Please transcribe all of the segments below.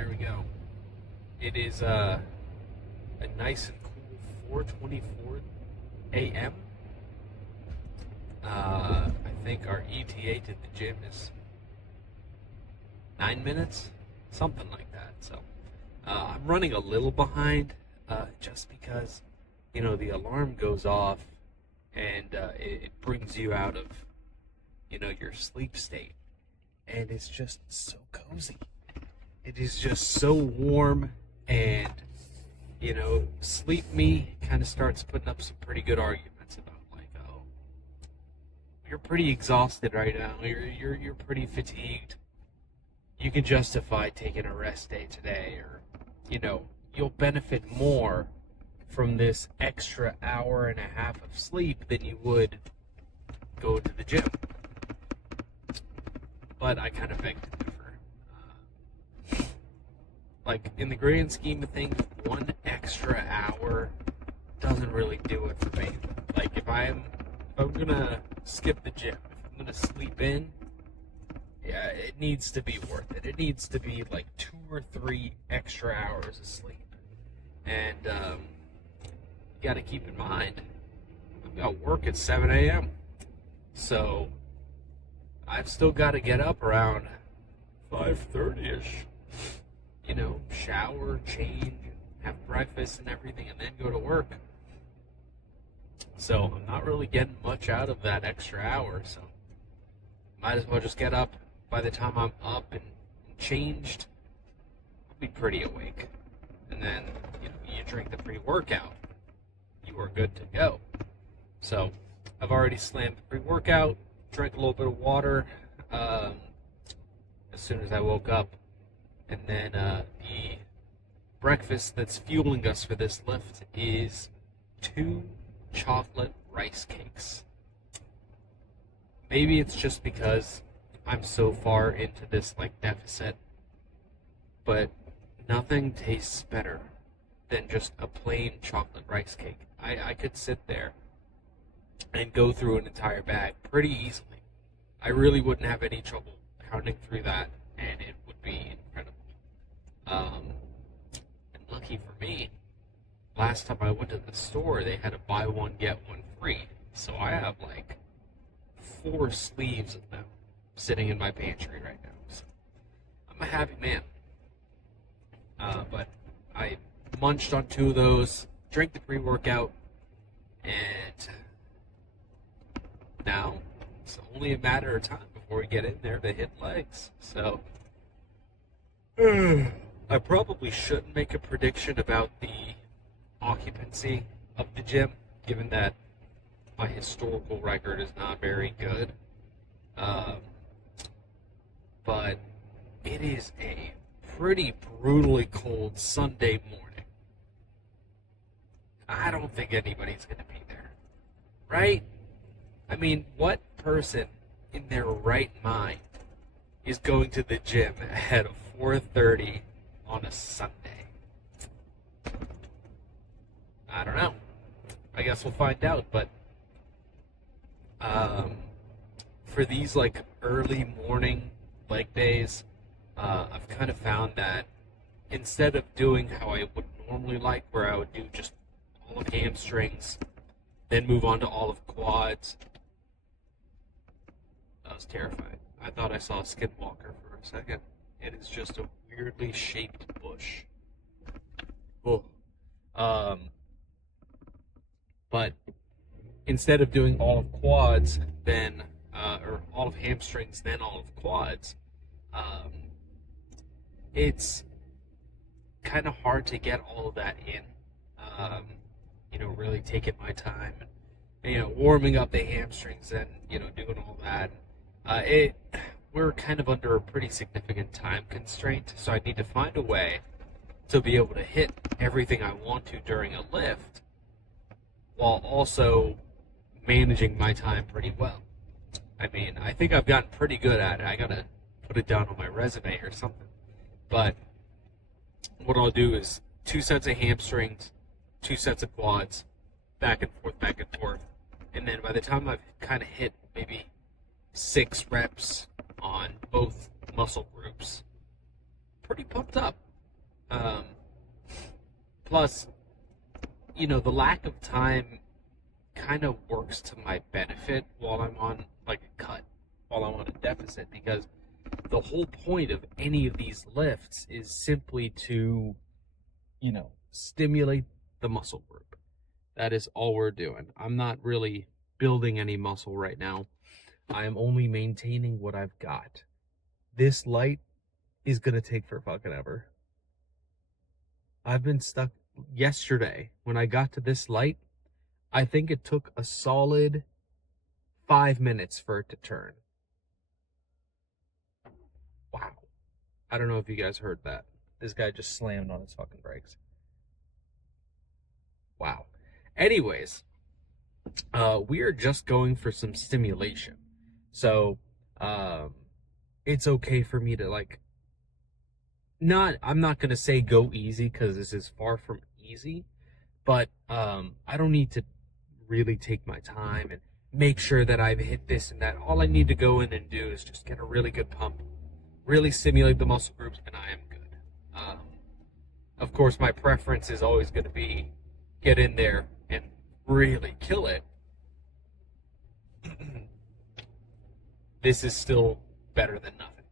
There we go. It is a nice and cool 4:24 a.m. I think our ETA to the gym is 9 minutes, something like that. So I'm running a little behind, just because the alarm goes off and it brings you out of your sleep state, and it's just so cozy. It is just so warm, and Sleep Me kind of starts putting up some pretty good arguments about, like, oh, you're pretty exhausted right now. You're pretty fatigued. You can justify taking a rest day today, or you'll benefit more from this extra hour and a half of sleep than you would go to the gym. But I kind of beg to differ. Like, in the grand scheme of things, one extra hour doesn't really do it for me. Like, if I'm gonna skip the gym, if I'm gonna sleep in, yeah, it needs to be worth it. It needs to be like 2 or 3 extra hours of sleep. And you gotta keep in mind, I've got work at 7 a.m. So I've still got to get up around 5:30ish. Shower, change, have breakfast and everything, and then go to work. So I'm not really getting much out of that extra hour, so might as well just get up. By the time I'm up and changed, I'll be pretty awake. And then, you drink the pre-workout, you are good to go. So I've already slammed the pre-workout, drank a little bit of water as soon as I woke up. And then the breakfast that's fueling us for this lift is 2 chocolate rice cakes. Maybe it's just because I'm so far into this deficit, but nothing tastes better than just a plain chocolate rice cake. I could sit there and go through an entire bag pretty easily. I really wouldn't have any trouble counting through that, and it would be incredible. And lucky for me, last time I went to the store, they had a buy one, get one free. So I have 4 sleeves of them sitting in my pantry right now. So I'm a happy man. But I munched on 2 of those, drank the pre-workout, and now it's only a matter of time before we get in there to hit legs. So I probably shouldn't make a prediction about the occupancy of the gym, given that my historical record is not very good. But it is a pretty brutally cold Sunday morning. I don't think anybody's going to be there, right? I mean, what person in their right mind is going to the gym at 4:30 on a Sunday? I don't know. I guess we'll find out. But for these early morning leg days, I've kind of found that instead of doing how I would normally where I would do just all of hamstrings, then move on to all of quads. That was terrifying. I thought I saw a skinwalker for a second. It is just a weirdly shaped bush. Oh. But instead of doing all of quads, then, or all of hamstrings, then all of quads, it's kind of hard to get all of that in. Really taking my time and, warming up the hamstrings and, doing all that. We're kind of under a pretty significant time constraint, so I need to find a way to be able to hit everything I want to during a lift while also managing my time pretty well. I mean, I think I've gotten pretty good at it. I gotta put it down on my resume or something. But what I'll do is 2 sets of hamstrings, 2 sets of quads, back and forth. And then by the time I've kind of hit maybe 6 reps on both muscle groups, pretty pumped up. Um, Plus, the lack of time kind of works to my benefit while I'm on like a cut, while I'm on a deficit, because the whole point of any of these lifts is simply to, stimulate the muscle group. That is all we're doing. I'm not really building any muscle right now. I am only maintaining what I've got. This light is going to take for fucking ever. I've been stuck yesterday when I got to this light. I think it took a solid 5 minutes for it to turn. Wow. I don't know if you guys heard that. This guy just slammed on his fucking brakes. Wow. Anyways, we are just going for some stimulation. So, it's okay for me to I'm not going to say go easy, because this is far from easy, but I don't need to really take my time and make sure that I've hit this and that. All I need to go in and do is just get a really good pump, really stimulate the muscle groups, and I am good. Of course, my preference is always going to be get in there and really kill it. This is still better than nothing,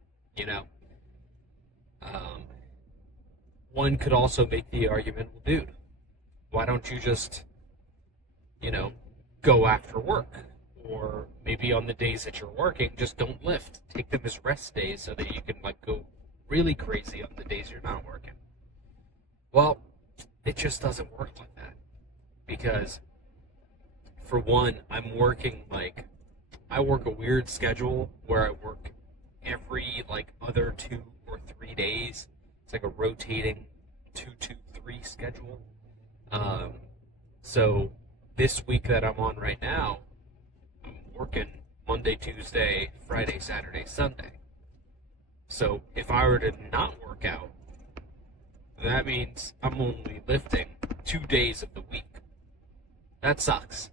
One could also make the argument, well, dude, why don't you just, go after work? Or maybe on the days that you're working, just don't lift. Take them as rest days so that you can, go really crazy on the days you're not working. Well, it just doesn't work like that. Because, for one, I'm working, I work a weird schedule where I work every, other 2 or 3 days. It's like a rotating 2-2-3 schedule. So this week that I'm on right now, I'm working Monday, Tuesday, Friday, Saturday, Sunday. So if I were to not work out, that means I'm only lifting 2 days of the week. That sucks.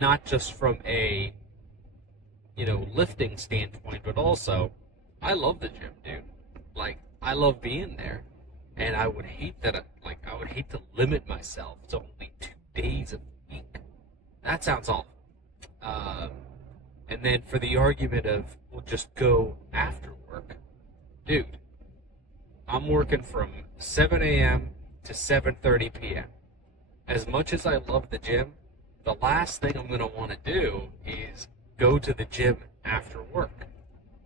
Not just from a, lifting standpoint, but also, I love the gym, dude. I love being there. And I would hate that, I would hate to limit myself to only 2 days a week. That sounds awful. And then for the argument of, we'll just go after work. Dude, I'm working from 7 a.m. to 7:30 p.m. As much as I love the gym, the last thing I'm going to want to do is go to the gym after work.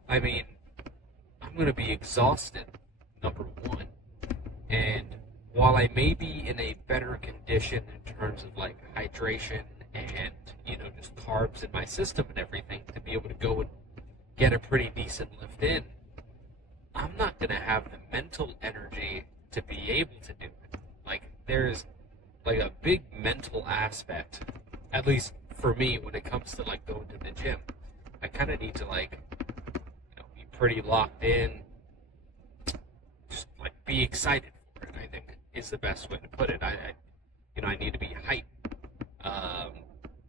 I mean, I'm going to be exhausted, number one. And while I may be in a better condition in terms of hydration and, just carbs in my system and everything to be able to go and get a pretty decent lift in, I'm not going to have the mental energy to be able to do it. There's a big mental aspect, at least for me, when it comes to going to the gym. I kind of need to be pretty locked in, just be excited for it, I think is the best way to put it. I need to be hyped.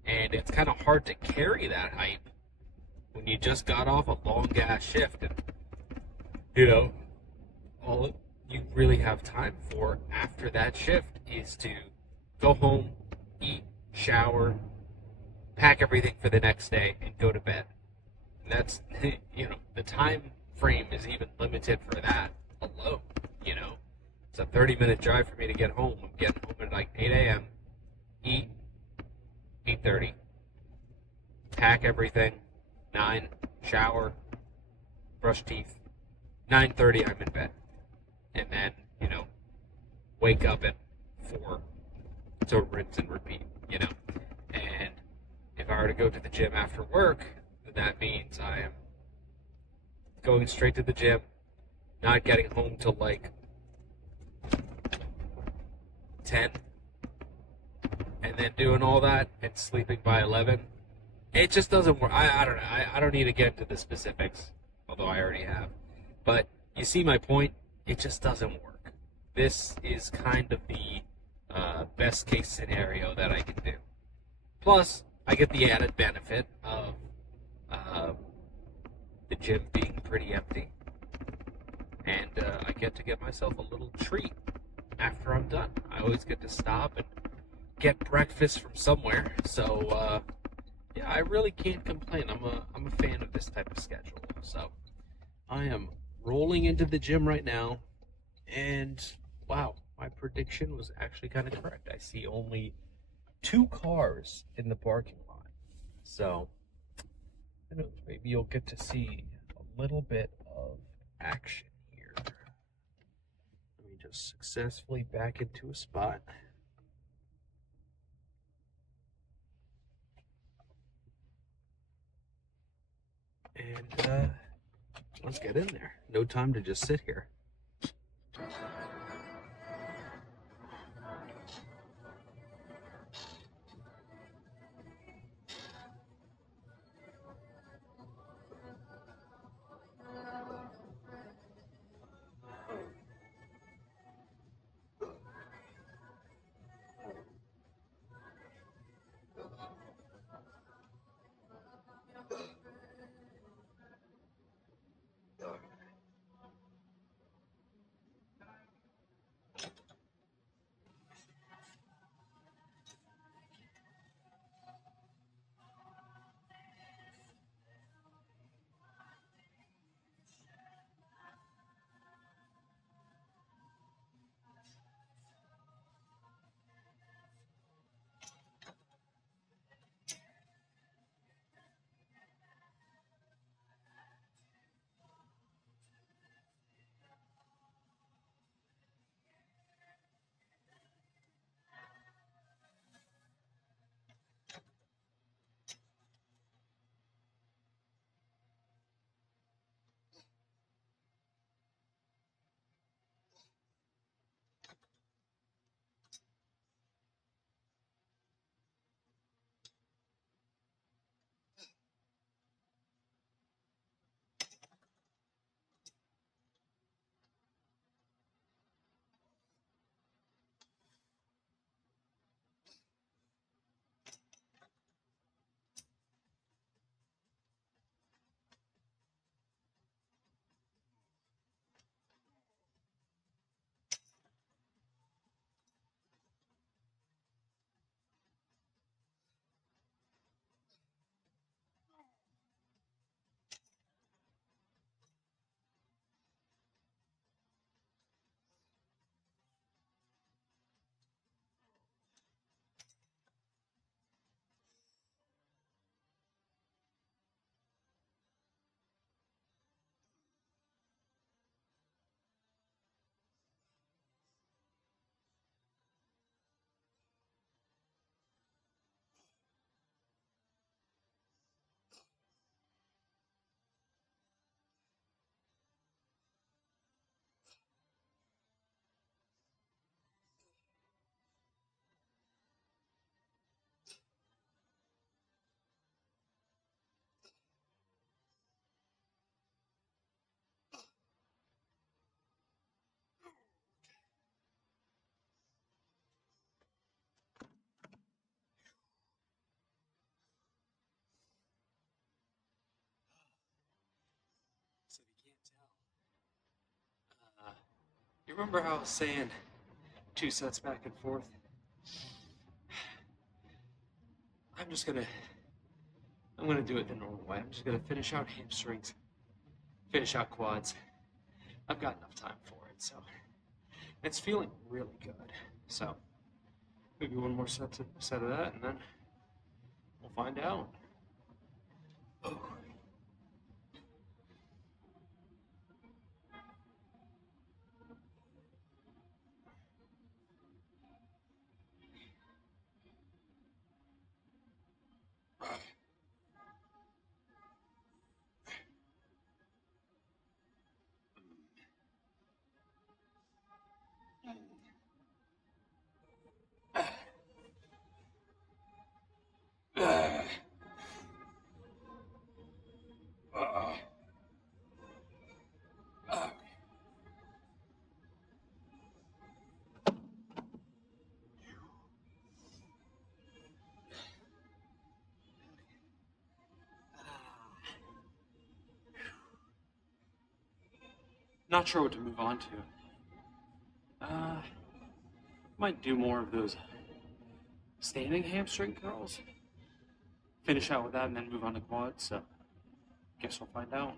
And it's kind of hard to carry that hype when you just got off a long ass shift and, all you really have time for after that shift is to go home, eat, shower, pack everything for the next day, and go to bed. And that's, the time frame is even limited for that alone, It's a 30-minute drive for me to get home. I'm getting home at 8 a.m., eat, 8:30, pack everything, 9, shower, brush teeth, 9:30 I'm in bed. And then, wake up at 4 to rinse and repeat, And if I were to go to the gym after work, then that means I am going straight to the gym, not getting home till 10, and then doing all that and sleeping by 11. It just doesn't work. I don't know. I don't need to get into the specifics, although I already have. But you see my point? It just doesn't work. This is kind of the best case scenario that I can do. Plus, I get the added benefit of the gym being pretty empty. And I get myself a little treat after I'm done. I always get to stop and get breakfast from somewhere. So yeah, I really can't complain. I'm a fan of this type of schedule. So I am rolling into the gym right now, and wow, my prediction was actually kind of correct. I see only two cars in the parking lot. So who knows, maybe you'll get to see a little bit of action here. Let me just successfully back into a spot. And let's get in there. No time to just sit here. So if you can't tell, you remember how I was saying 2 sets back and forth? I'm just gonna I'm gonna do it the normal way. I'm just gonna finish out hamstrings, finish out quads. I've got enough time for it, so it's feeling really good. So maybe one more set of that, and then we'll find out. Oh. Not sure what to move on to. Might do more of those standing hamstring curls. Finish out with that and then move on to quads, so guess we'll find out.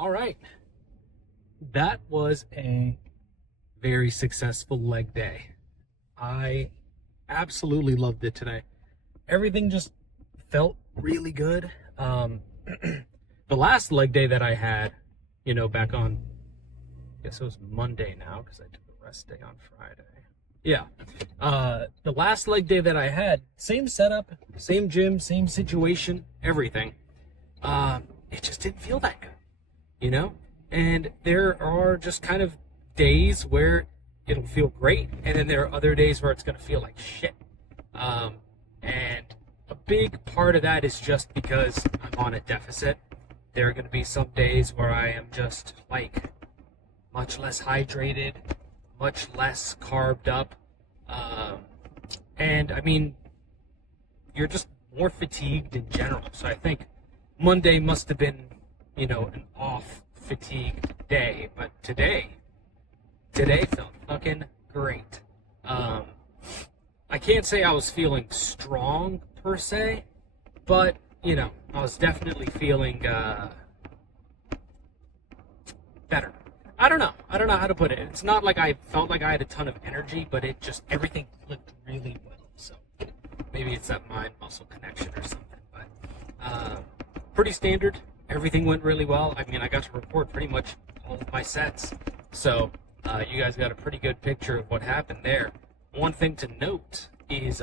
All right. That was a very successful leg day. I absolutely loved it today. Everything just felt really good. The last leg day that I had, back on, I guess it was Monday now because I took a rest day on Friday. Yeah. The last leg day that I had, same setup, same gym, same situation, everything. It just didn't feel that good, And there are just kind of days where it'll feel great, and then there are other days where it's going to feel like shit. And a big part of that is just because I'm on a deficit. There are going to be some days where I am just like much less hydrated, much less carved up. And I mean, you're just more fatigued in general. So I think Monday must have been, an off fatigued day. But today felt fucking great. I can't say I was feeling strong per se, but I was definitely feeling better. I don't know how to put it. It's not like I felt like I had a ton of energy, but it just everything clicked really well. So maybe it's that mind muscle connection or something. But pretty standard. Everything went really well. I mean, I got to record pretty much all of my sets, so you guys got a pretty good picture of what happened there. One thing to note is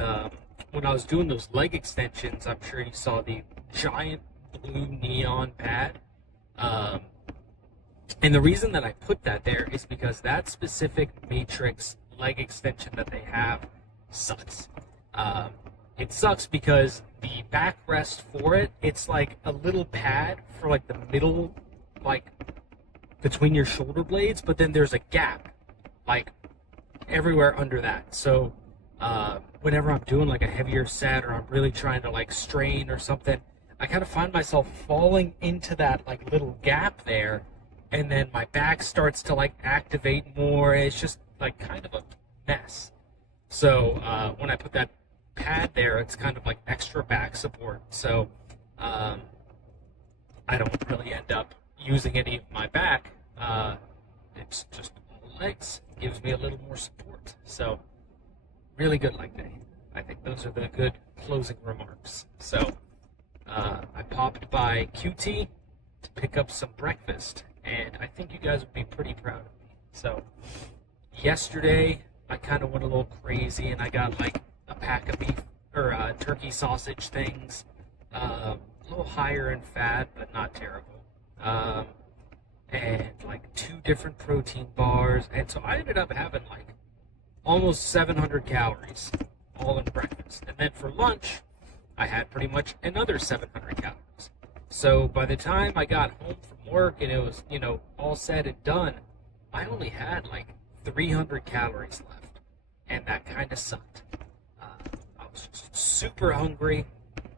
when I was doing those leg extensions, I'm sure you saw the giant blue neon pad. And the reason that I put that there is because that specific Matrix leg extension that they have sucks. It sucks because the backrest for it, it's like a little pad for like the middle, like between your shoulder blades, but then there's a gap, like everywhere under that. So whenever I'm doing like a heavier set or I'm really trying to like strain or something, I kind of find myself falling into that like little gap there, and then my back starts to like activate more. It's just like kind of a mess. So when I put that pad there, it's kind of like extra back support. So I don't really end up using any of my back. It's just all legs. It gives me a little more support. So really good leg day. I think those are the good closing remarks. So I popped by QT to pick up some breakfast, and I think you guys would be pretty proud of me. So yesterday I kind of went a little crazy, and I got like a pack of beef or turkey sausage things, a little higher in fat, but not terrible. And like 2 different protein bars, and so I ended up having like almost 700 calories all in breakfast. And then for lunch, I had pretty much another 700 calories. So by the time I got home from work and it was, all said and done, I only had like 300 calories left, and that kind of sucked. I was just super hungry.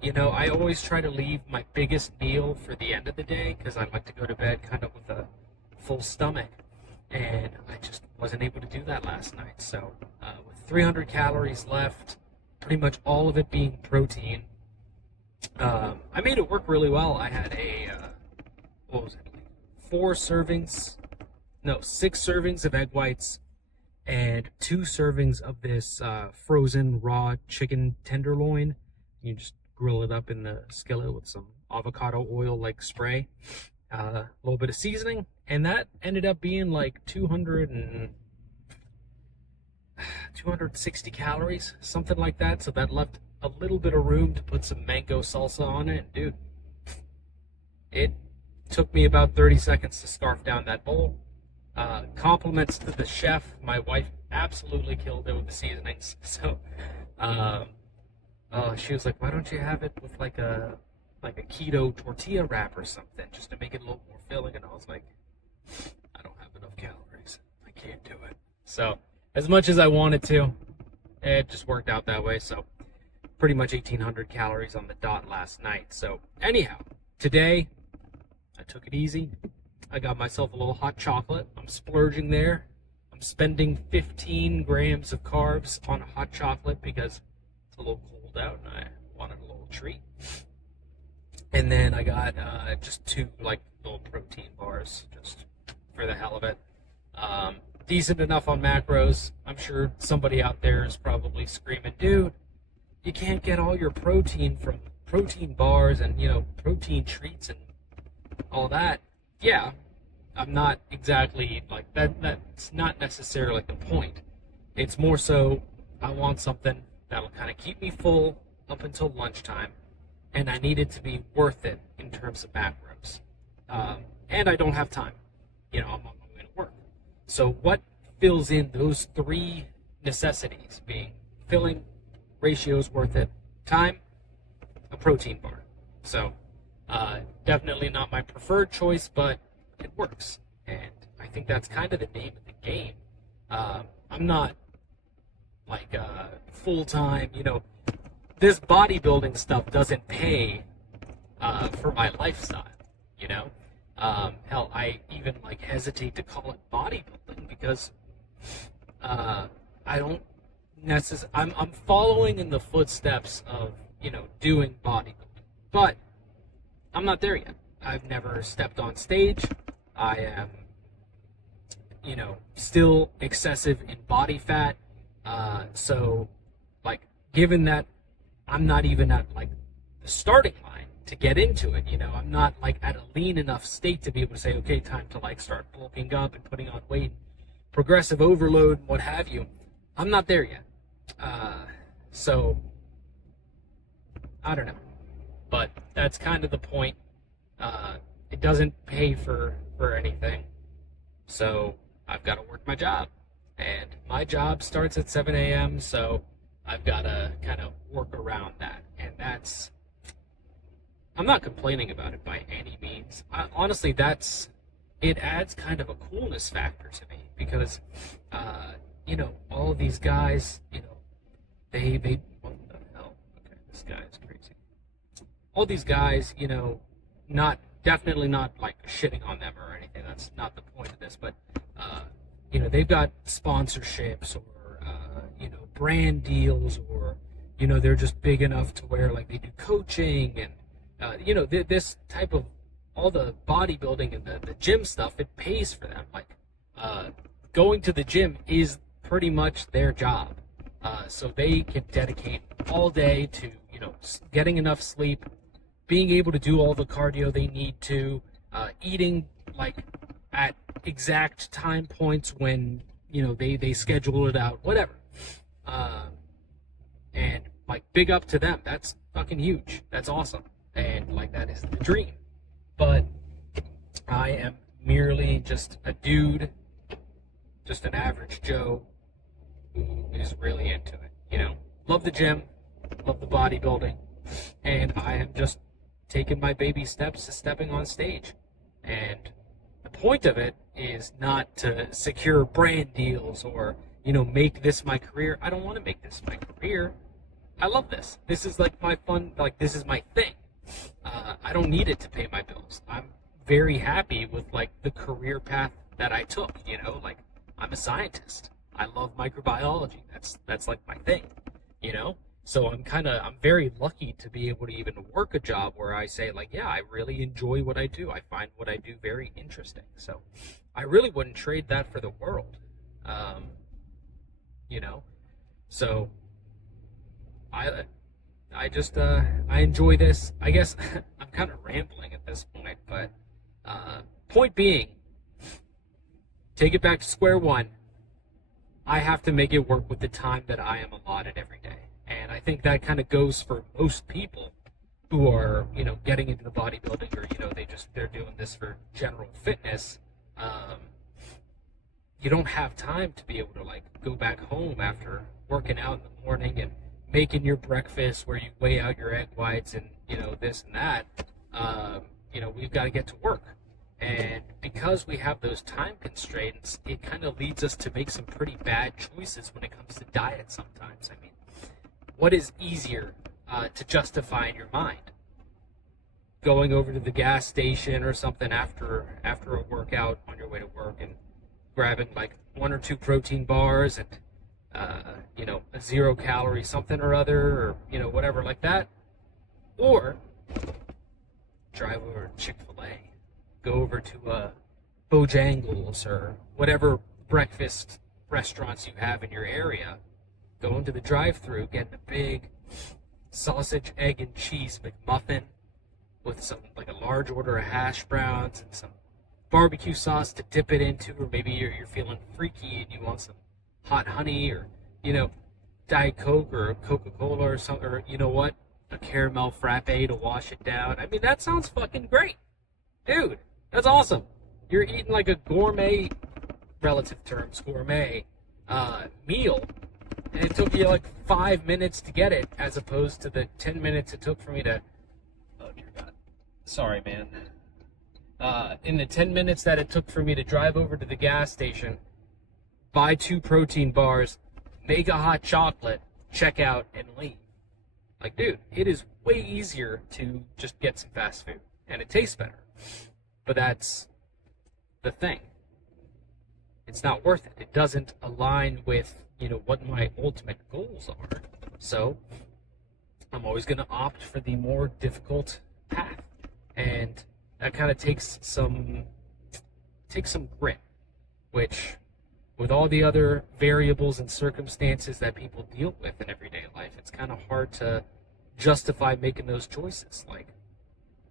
I always try to leave my biggest meal for the end of the day because I like to go to bed kind of with a full stomach, and I just wasn't able to do that last night. So with 300 calories left, pretty much all of it being protein, I made it work really well. I had what was it, 6 servings of egg whites and 2 servings of this frozen raw chicken tenderloin. You just grill it up in the skillet with some avocado oil like spray, a little bit of seasoning, and that ended up being like 260 calories, something like that. So that left a little bit of room to put some mango salsa on it. And dude, it took me about 30 seconds to scarf down that bowl. Compliments to the chef. My wife absolutely killed it with the seasonings. So she was like, why don't you have it with like a keto tortilla wrap or something, just to make it a little more filling? And I was like, I don't have enough calories. I can't do it. So as much as I wanted to, it just worked out that way. So pretty much 1,800 calories on the dot last night. So anyhow, today I took it easy. I got myself a little hot chocolate. I'm splurging there. I'm spending 15 grams of carbs on a hot chocolate because it's a little cold out and I wanted a little treat. And then I got just 2 like couple protein bars just for the hell of it. Decent enough on macros. I'm sure somebody out there is probably screaming, dude, you can't get all your protein from protein bars and, protein treats and all that. Yeah, I'm not exactly like that. That's not necessarily the point. It's more so I want something that'll kind of keep me full up until lunchtime, and I need it to be worth it in terms of macros. And I don't have time. I'm on my way to work. So what fills in those three necessities, being filling, ratios worth it, time, a protein bar. So definitely not my preferred choice, but it works. And I think that's kind of the name of the game. I'm not like full-time, this bodybuilding stuff doesn't pay for my lifestyle, hell, I even hesitate to call it bodybuilding because I don't necessarily, I'm following in the footsteps of, doing bodybuilding, but I'm not there yet. I've never stepped on stage. I am, still excessive in body fat. So, given that I'm not even at, the starting line to get into it, I'm not, at a lean enough state to be able to say, okay, time to, start bulking up and putting on weight, progressive overload, what have you. I'm not there yet. So, I don't know. But that's kind of the point. It doesn't pay for anything. So, I've got to work my job. And my job starts at 7 a.m., so I've got to kind of work around that. And I'm not complaining about it by any means. Honestly, it adds kind of a coolness factor to me because, all of these guys, they what the hell? Okay, this guy is crazy. All these guys, definitely not shitting on them or anything. That's not the point of this, but, they've got sponsorships or, brand deals or, they're just big enough to where they do coaching and, this type of all the bodybuilding and the gym stuff, it pays for them. Going to the gym is pretty much their job. So they can dedicate all day to, getting enough sleep, being able to do all the cardio they need to, eating at exact time points when, they schedule it out, whatever. And big up to them. That's fucking huge. That's awesome. And that is the dream. But I am merely just a dude, just an average Joe who is really into it. Love the gym, love the bodybuilding, and I am just taking my baby steps to stepping on stage. And the point of it is not to secure brand deals or, make this my career. I don't want to make this my career. I love this. This is my fun, this is my thing. I don't need it to pay my bills. I'm very happy with the career path that I took, I'm a scientist. I love microbiology. That's my thing, So I'm very lucky to be able to even work a job where I say yeah, I really enjoy what I do. I find what I do very interesting. So I really wouldn't trade that for the world. So I just I enjoy this. I guess I'm kind of rambling at this point, but point being, take it back to square one. I have to make it work with the time that I am allotted every day. And I think that kind of goes for most people who are, getting into the bodybuilding or, they're doing this for general fitness. You don't have time to be able to go back home after working out in the morning and making your breakfast where you weigh out your egg whites and, this and that. We've got to get to work. And because we have those time constraints, it kind of leads us to make some pretty bad choices when it comes to diet sometimes. I mean, what is easier to justify in your mind? Going over to the gas station or something after a workout on your way to work and grabbing 1 or 2 protein bars and, a 0-calorie something or other or, whatever like that. Or drive over to Chick-fil-A go over to Bojangles or whatever breakfast restaurants you have in your area, go into the drive-thru, get a big sausage, egg, and cheese McMuffin with some, like a large order of hash browns and some barbecue sauce to dip it into, or maybe you're feeling freaky and you want some hot honey, or, Diet Coke or Coca-Cola or something, or you know what, a caramel frappe to wash it down. I mean, that sounds fucking great. Dude, that's awesome. You're eating like a gourmet, relative terms, gourmet meal, and it took you like 5 minutes to get it, as opposed to the 10 minutes it took for me to... Oh, dear God. Sorry, man. In the 10 minutes that it took for me to drive over to the gas station, buy 2 protein bars, make a hot chocolate, check out, and leave. Like, dude, it is way easier to just get some fast food, and it tastes better. But that's the thing. It's not worth it. It doesn't align with, what my ultimate goals are. So, I'm always going to opt for the more difficult path. And that kind of takes some grit, which, with all the other variables and circumstances that people deal with in everyday life, it's kind of hard to justify making those choices. Like,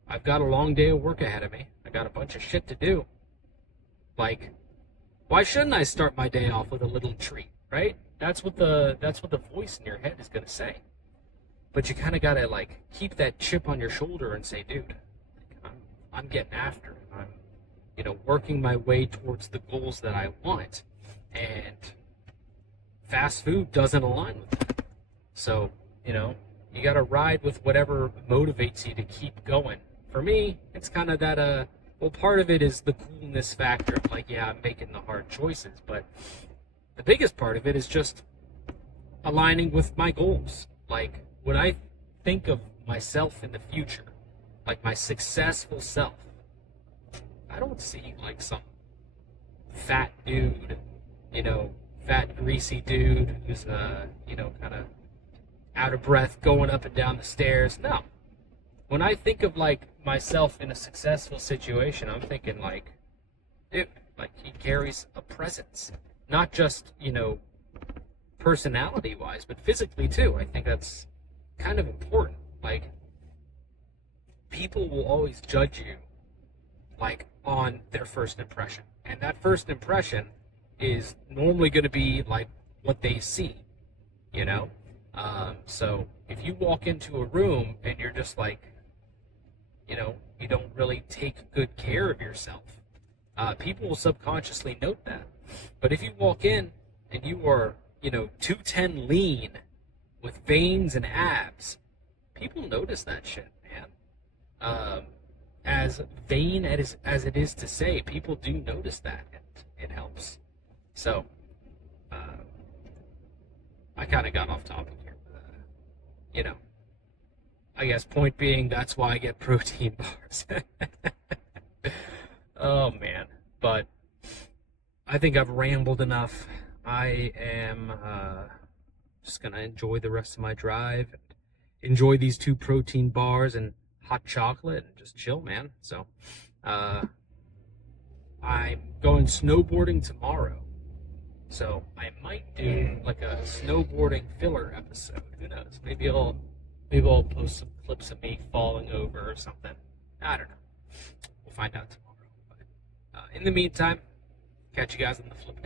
I've got a long day of work ahead of me. I got a bunch of shit to do. Like, why shouldn't I start my day off with a little treat, right? That's what the voice in your head is gonna say. But you kind of gotta like keep that chip on your shoulder and say, dude, I'm getting after it. I'm, working my way towards the goals that I want, and fast food doesn't align with that. So, you gotta ride with whatever motivates you to keep going. For me, it's kind of that part of it is the coolness factor of like, yeah, I'm making the hard choices, but the biggest part of it is just aligning with my goals. Like, when I think of myself in the future, like my successful self, I don't see like some fat dude, fat greasy dude who's kind of out of breath going up and down the stairs. No. When I think of like myself in a successful situation, I'm thinking like, dude, like he carries a presence, not just, personality wise, but physically too. I think that's kind of important. Like, people will always judge you like on their first impression, and that first impression is normally going to be like what they see, so if you walk into a room and you're just like, you don't really take good care of yourself, people will subconsciously note that. But if you walk in and you are 210 lean with veins and abs, people notice that shit, man. As vain as it is to say, people do notice that, and it helps. So, I kind of got off topic here. I guess point being, that's why I get protein bars. Oh, man. But I think I've rambled enough. I am just going to enjoy the rest of my drive, and enjoy these 2 protein bars and hot chocolate, and just chill, man. So, I'm going snowboarding tomorrow. So I might do like a snowboarding filler episode. Who knows? Maybe I'll post some clips of me falling over or something. I don't know. We'll find out tomorrow. But in the meantime, catch you guys on the flip.